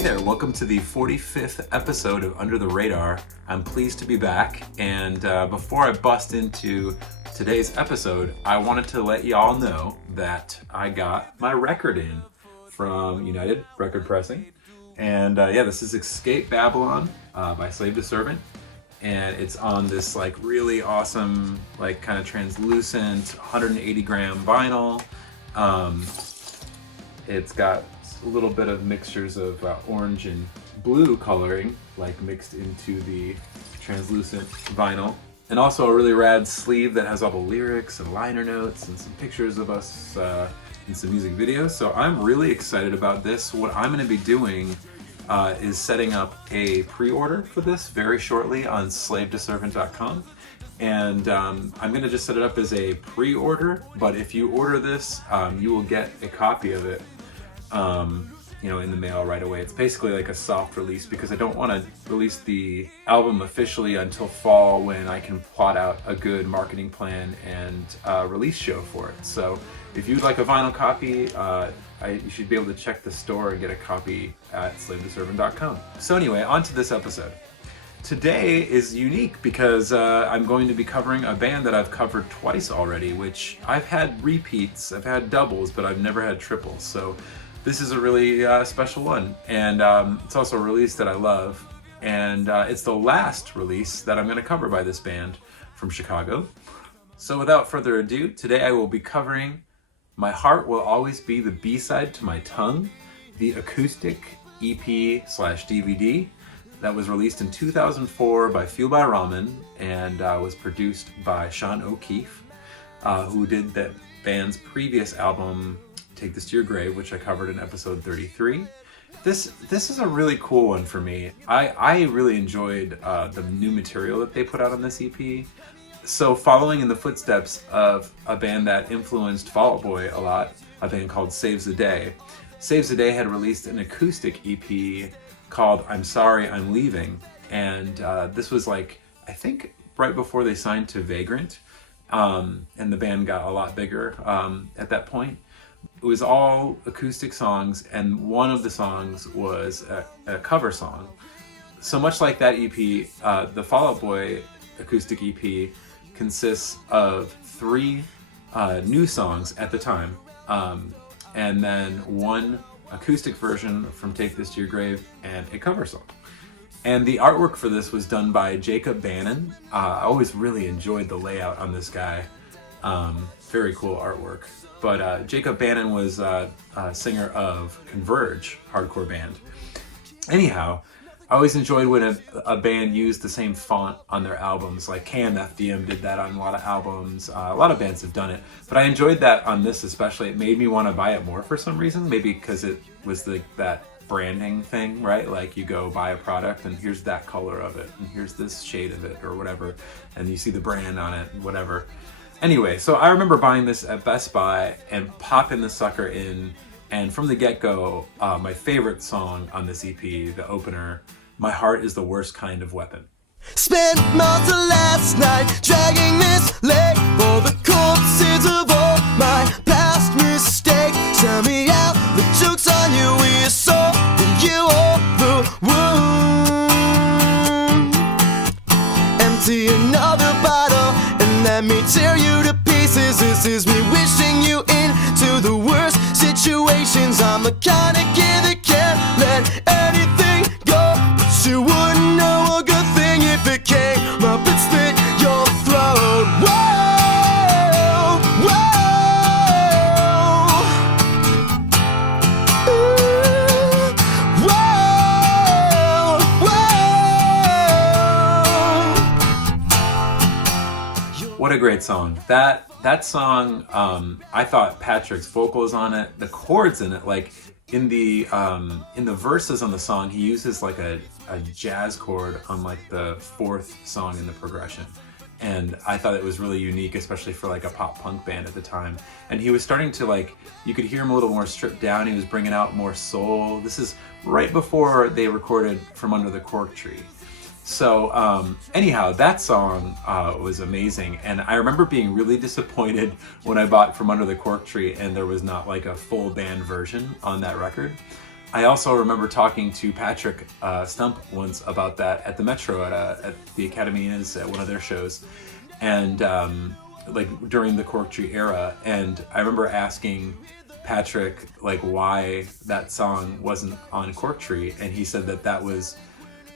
Hey there, welcome to the 45th episode of Under the Radar. I'm pleased to be back, and before I bust into today's episode, I wanted to let y'all know that I got my record in from United Record Pressing. And this is Escape Babylon by Slave to Servant. And it's on this like really awesome, like kind of translucent 180 gram vinyl. It's got a little bit of mixtures of orange and blue coloring, like mixed into the translucent vinyl. And also a really rad sleeve that has all the lyrics and liner notes and some pictures of us in some music videos. So I'm really excited about this. What I'm going to be doing is setting up a pre-order for this very shortly on slavetoservant.com. And I'm going to just set it up as a pre-order, but if you order this, you will get a copy of it in the mail right away. It's basically like a soft release because I don't want to release the album officially until fall, when I can plot out a good marketing plan and release show for it. So if you'd like a vinyl copy, you should be able to check the store and get a copy at slavetoservant.com. So anyway, on to this episode. Today is unique because I'm going to be covering a band that I've covered twice already, which I've had repeats, I've had doubles, but I've never had triples. So this is a really special one. And it's also a release that I love. And it's the last release that I'm going to cover by this band from Chicago. So without further ado, today I will be covering My Heart Will Always Be the B-Side to My Tongue, the Acoustic EP/DVD that was released in 2004 by Fueled By Ramen and was produced by Sean O'Keefe, who did that band's previous album, Take This to Your Grave, which I covered in episode 33. This is a really cool one for me. I really enjoyed the new material that they put out on this EP. So following in the footsteps of a band that influenced Fall Out Boy a lot, a band called Saves the Day. Saves the Day had released an acoustic EP called I'm Sorry, I'm Leaving. And this was like, I think right before they signed to Vagrant. And the band got a lot bigger at that point. It was all acoustic songs, and one of the songs was a cover song. So much like that EP, the Fall Out Boy acoustic EP consists of 3 new songs at the time, and then one acoustic version from Take This to Your Grave and a cover song. And the artwork for this was done by Jacob Bannon. I always really enjoyed the layout on this guy. Very cool artwork. But Jacob Bannon was a singer of Converge, hardcore band. Anyhow, I always enjoyed when a band used the same font on their albums. Like KMFDM did that on a lot of albums. A lot of bands have done it. But I enjoyed that on this especially. It made me want to buy it more for some reason. Maybe because it was that branding thing, right? Like you go buy a product and here's that color of it, and here's this shade of it or whatever. And you see the brand on it, whatever. Anyway, so I remember buying this at Best Buy and popping the sucker in. And from the get-go, my favorite song on this EP, the opener, My Heart Is the Worst Kind of Weapon. Spent most of last night dragging this leg for the corpses of all my past mistakes. Tell me out, the joke's on you, we saw you open the wound. Empty another bottle and let me tear you to pieces. This is me wishing you into the worst situations. I'm the kind of kid that can't let anything go, but you wouldn't know a good thing if it came up and spit your throat. Whoa, whoa, ooh, whoa, whoa. What a great song. That song, I thought Patrick's vocals on it, the chords in it, like in the verses on the song, he uses like a jazz chord on like the 4th song in the progression. And I thought it was really unique, especially for like a pop punk band at the time. And he was starting to like, you could hear him a little more stripped down. He was bringing out more soul. This is right before they recorded From Under the Cork Tree. So anyhow, that song was amazing, and I remember being really disappointed when I bought From Under the Cork Tree and there was not like a full band version on that record. I also remember talking to Patrick Stump once about that at the Metro at the Academy Inns at one of their shows, and like during the Cork Tree era. And I remember asking Patrick like why that song wasn't on Cork Tree, and he said that was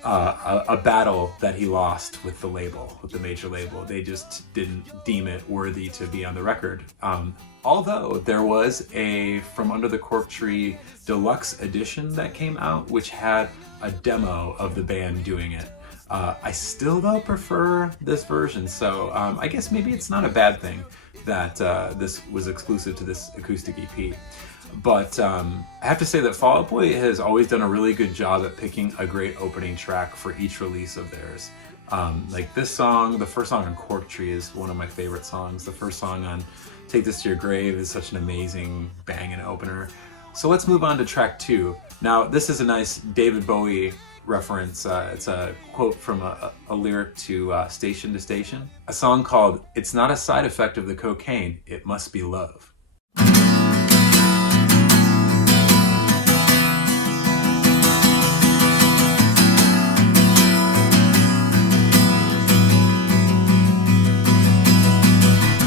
a battle that he lost with the label, with the major label. They just didn't deem it worthy to be on the record. Although there was a From Under the Cork Tree deluxe edition that came out, which had a demo of the band doing it. I still though prefer this version, so I guess maybe it's not a bad thing that this was exclusive to this acoustic EP. But I have to say that Fall Out Boy has always done a really good job at picking a great opening track for each release of theirs. Like this song, the first song on Cork Tree is one of my favorite songs. The first song on Take This to Your Grave is such an amazing banging opener. So let's move on to track 2. Now this is a nice David Bowie reference. It's a quote from a lyric to Station, a song called "It's Not a Side Effect of the Cocaine, It Must Be Love."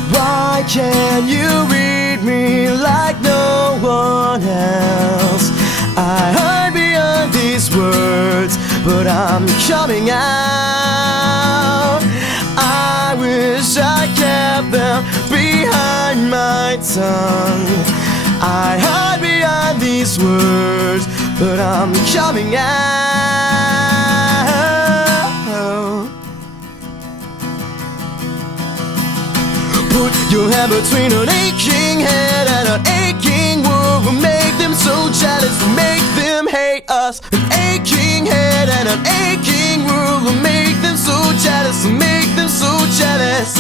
Why can't you read me like no one else? I hide behind these words, but I'm coming out. I wish I kept them behind my tongue. I hide behind these words, but I'm coming out. Put your hand between an aching head and an aching world. We'll make them so jealous, we'll make them hate us. An aching head and an aching world. We'll make them so jealous, we'll make them so jealous.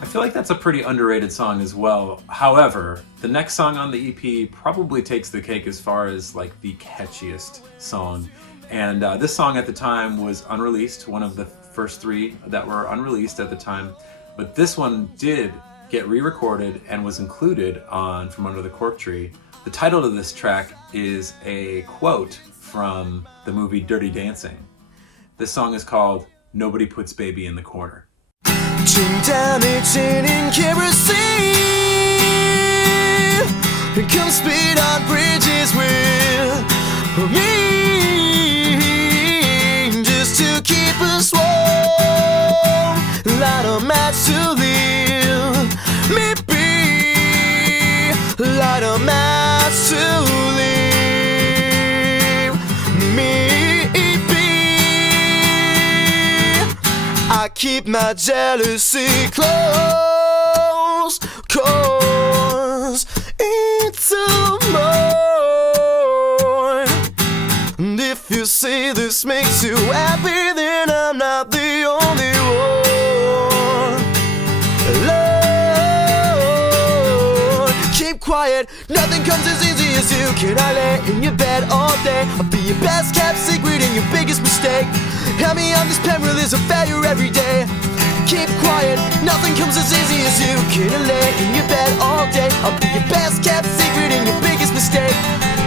I feel like that's a pretty underrated song as well. However, the next song on the EP probably takes the cake as far as like the catchiest song. And this song at the time was unreleased, one of the first 3 that were unreleased at the time. But this one did get re-recorded and was included on From Under the Cork Tree. The title of this track is a quote from the movie Dirty Dancing. This song is called "Nobody Puts Baby in the Corner." Damaging in kerosene, and come speed on bridges with me, just to keep us warm. Light a match to live me be. Light a match to leave me be. I keep my jealousy close, 'cause it's a more. And if you say this makes you happy, then I'm not the only one. Lord, keep quiet, nothing comes as easy as you. Can I lay in your bed all day? I'll be your best kept secret and your biggest mistake. Help me on this pen where there's a failure every day. Keep quiet, nothing comes as easy as you. Can I lay in your bed all day? I'll be your best kept secret and your biggest mistake.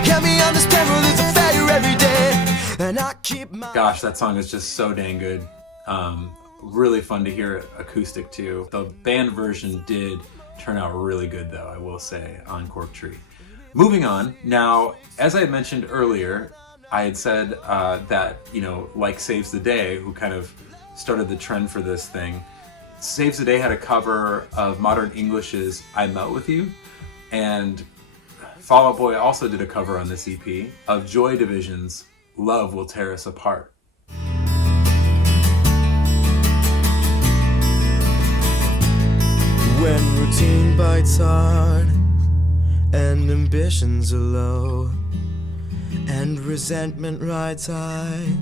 Help me on this pen where there's a failure every day. And I keep my... Gosh, that song is just so dang good. Really fun to hear acoustic too. The band version did turn out really good though, I will say, on Cork Tree. Moving on, now, as I had mentioned earlier, I had said that, you know, like Saves the Day, who kind of started the trend for this thing, Saves the Day had a cover of Modern English's I Melt With You, and Fall Out Boy also did a cover on this EP of Joy Division's Love Will Tear Us Apart. When routine bites hard and ambitions are low and resentment rides high,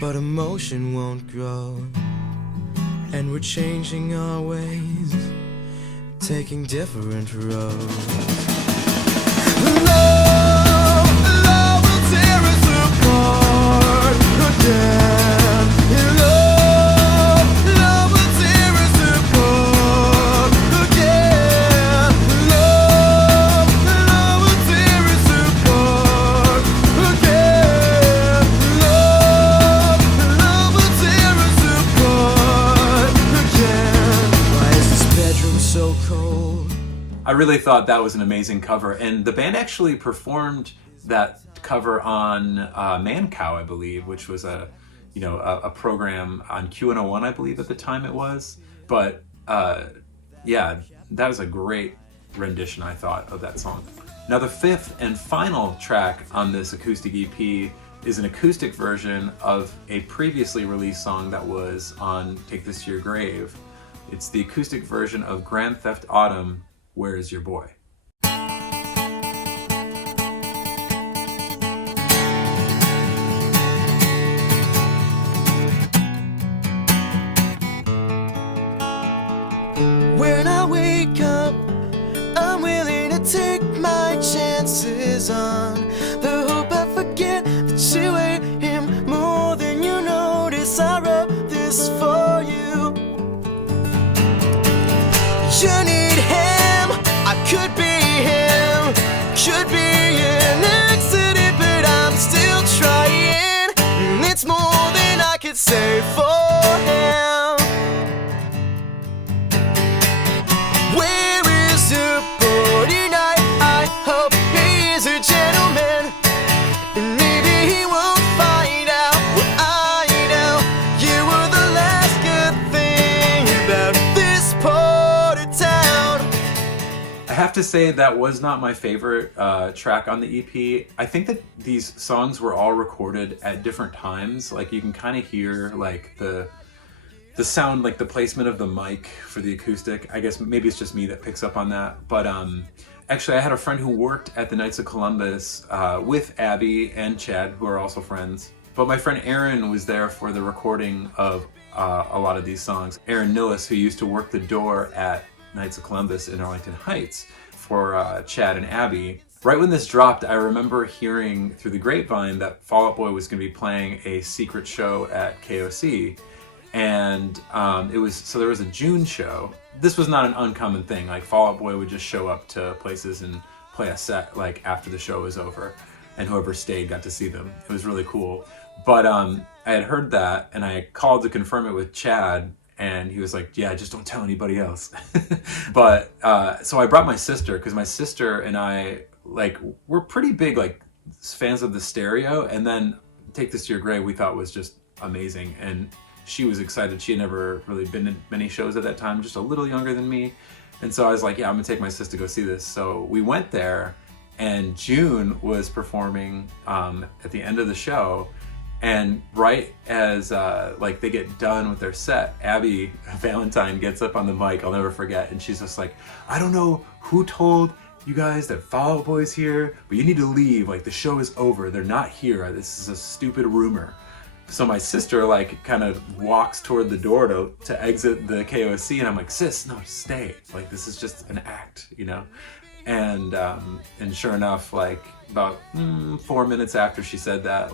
but emotion won't grow, and we're changing our ways, taking different roads. Love will tear us apart again. Love will tear us apart again. Love will tear really thought that was an amazing cover. And the band actually performed that cover on Man Cow, I believe, which was a program on Q101, I believe at the time it was. But yeah, that was a great rendition, I thought, of that song. Now the fifth and final track on this acoustic EP is an acoustic version of a previously released song that was on Take This to Your Grave. It's the acoustic version of Grand Theft Autumn, Where Is Your Boy? When I wake up, I'm willing to take my chances on the hope I forget that you hate him more than you notice. I wrote this for you. You need him, I could be him, could be an accident, but I'm still trying. And it's more than I could say for him. Where is your boy tonight? I hope he is a gentleman, and maybe he won't find out what I know. You were the last good thing about this part of town. I have to say that was not my favorite track on the EP. I think that these songs were all recorded at different times. Like you can kind of hear like the sound, like the placement of the mic for the acoustic. I guess maybe it's just me that picks up on that. But actually I had a friend who worked at the Knights of Columbus with Abby and Chad, who are also friends. But my friend Aaron was there for the recording of a lot of these songs. Aaron Nillis, who used to work the door at Knights of Columbus in Arlington Heights for Chad and Abby. Right when this dropped, I remember hearing through the grapevine that Fall Out Boy was going to be playing a secret show at KOC. And there was a June show. This was not an uncommon thing. Like Fall Out Boy would just show up to places and play a set like after the show was over, and whoever stayed got to see them. It was really cool. But I had heard that, and I called to confirm it with Chad, and he was like, yeah, just don't tell anybody else. But so I brought my sister, because my sister and I we're pretty big like fans of the Stereo, and then Take This to Your Grave we thought was just amazing, and she was excited. She had never really been in many shows at that time, just a little younger than me. And so I was like, yeah, I'm gonna take my sister to go see this. So we went there, and June was performing at the end of the show. And right as they get done with their set, Abby Valentine gets up on the mic, I'll never forget, and she's just like, I don't know who told you guys that Fall Out Boy's here, but you need to leave. Like the show is over. They're not here. This is a stupid rumor. So my sister kind of walks toward the door to exit the KOC, and I'm like, sis, no, stay. Like this is just an act, you know? And sure enough, about 4 minutes after she said that,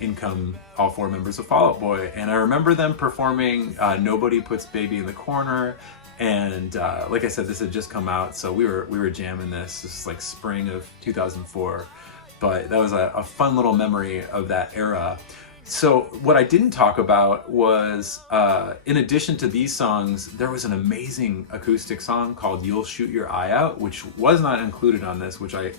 in come all four members of Fall Out Boy. And I remember them performing Nobody Puts Baby in the Corner. And like I said, this had just come out, so we were jamming this. This is spring of 2004. But that was a fun little memory of that era. So what I didn't talk about was, in addition to these songs, there was an amazing acoustic song called You'll Shoot Your Eye Out, which was not included on this, which I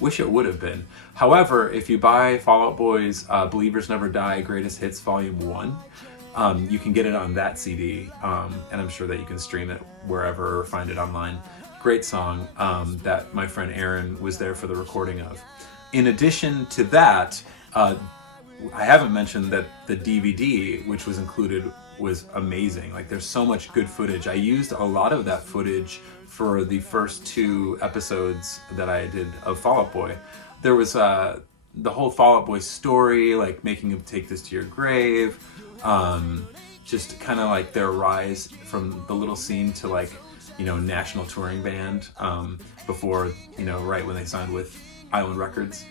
wish it would have been. However, if you buy Fall Out Boy's Believers Never Die Greatest Hits Volume 1, you can get it on that CD, and I'm sure that you can stream it wherever or find it online. Great song that my friend Aaron was there for the recording of. In addition to that, I haven't mentioned that the DVD, which was included, was amazing. There's so much good footage. I used a lot of that footage for the first 2 episodes that I did of Fall Out Boy. There was the whole Fall Out Boy story, making him take this to your grave, just kind of their rise from the little scene to national touring band before, right when they signed with Island Records.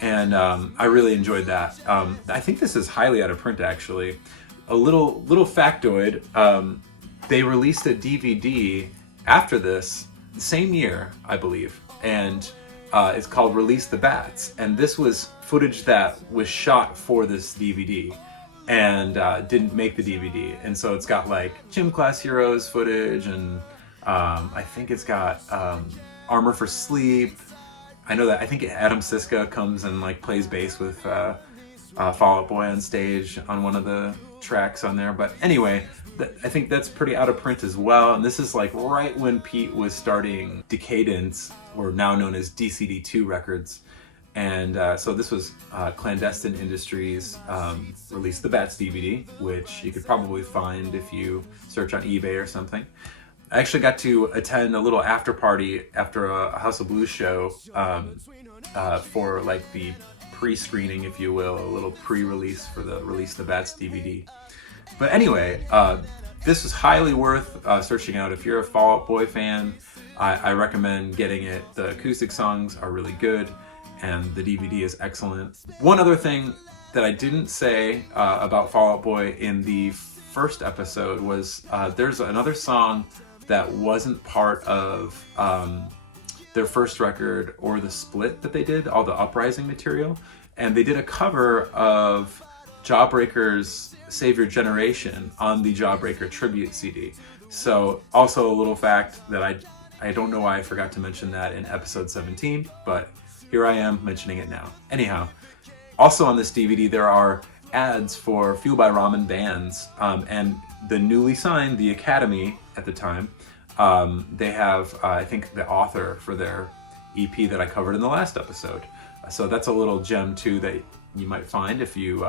And I really enjoyed that. I think this is highly out of print, actually. A little factoid, they released a DVD after this, the same year, I believe, and it's called Release the Bats. And this was footage that was shot for this DVD and didn't make the DVD. And so it's got Gym Class Heroes footage and I think it's got Armor for Sleep. I know that I think Adam Siska comes and like plays bass with Fall Out Boy on stage on one of the tracks on there. But anyway, I think that's pretty out of print as well. And this is like right when Pete was starting Decadence, or now known as DCD2 Records. And so this was Clandestine Industries released the Bats DVD, which you could probably find if you search on eBay or something. I actually got to attend a little after party after a House of Blues show for like the pre-screening, if you will, a little pre-release for the release of the Bats DVD. But anyway, this was highly worth searching out. If you're a Fall Out Boy fan, I recommend getting it. The acoustic songs are really good, and the DVD is excellent. One other thing that I didn't say about Fall Out Boy in the first episode was there's another song that wasn't part of their first record or the split that they did, all the Uprising material, and they did a cover of Jawbreaker's Save Your Generation on the Jawbreaker tribute CD. So also a little fact that I don't know why I forgot to mention that in episode 17, but here I am mentioning it now. Anyhow, also on this DVD there are ads for Fueled by Ramen bands, and the newly signed, the Academy at the time, they have, I think, the author for their EP that I covered in the last episode. So that's a little gem too that you might find if you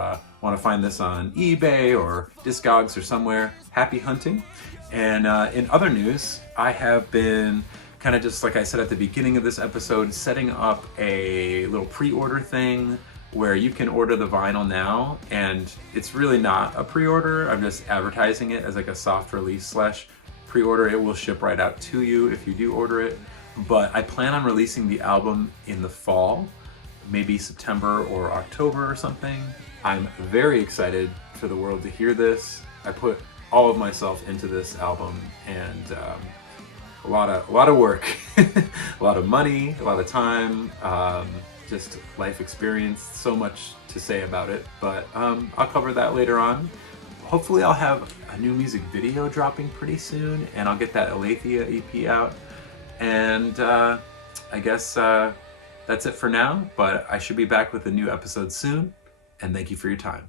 want to find this on eBay or Discogs or somewhere. Happy hunting. And in other news, I have been kind of just like I said at the beginning of this episode, setting up a little pre-order thing where you can order the vinyl now, and it's really not a pre-order. I'm just advertising it as like a soft release / pre-order. It will ship right out to you if you do order it. But I plan on releasing the album in the fall, maybe September or October or something. I'm very excited for the world to hear this. I put all of myself into this album, and a lot of work, a lot of money, a lot of time, just life experience, so much to say about it, but I'll cover that later on. Hopefully I'll have a new music video dropping pretty soon, and I'll get that Aletheia EP out, and I guess that's it for now, but I should be back with a new episode soon, and thank you for your time.